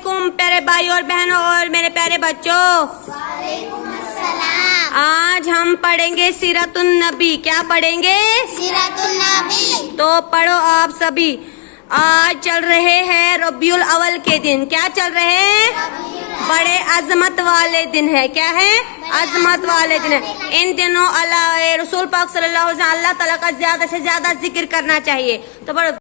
वालेकुम प्यारे भाई और बहनों और मेरे प्यारे बच्चों। वालेकुम अस्सलाम। आज हम पढ़ेंगे सीरतुन नबी। क्या पढ़ेंगे? सीरतुन नबी। तो पढ़ो आप सभी। आज चल रहे हैं रबीउल अव्वल के दिन। क्या चल रहे हैं? बड़े अजमत वाले दिन है। क्या है? अजमत वाले दिन है। इन दिनों अल्लाह रसूल पाक सल्लल्लाहु अलैहि वसल्लम अल्लाह ताला का ज्यादा से ज्यादा जिक्र करना चाहिए। तो पढ़ो।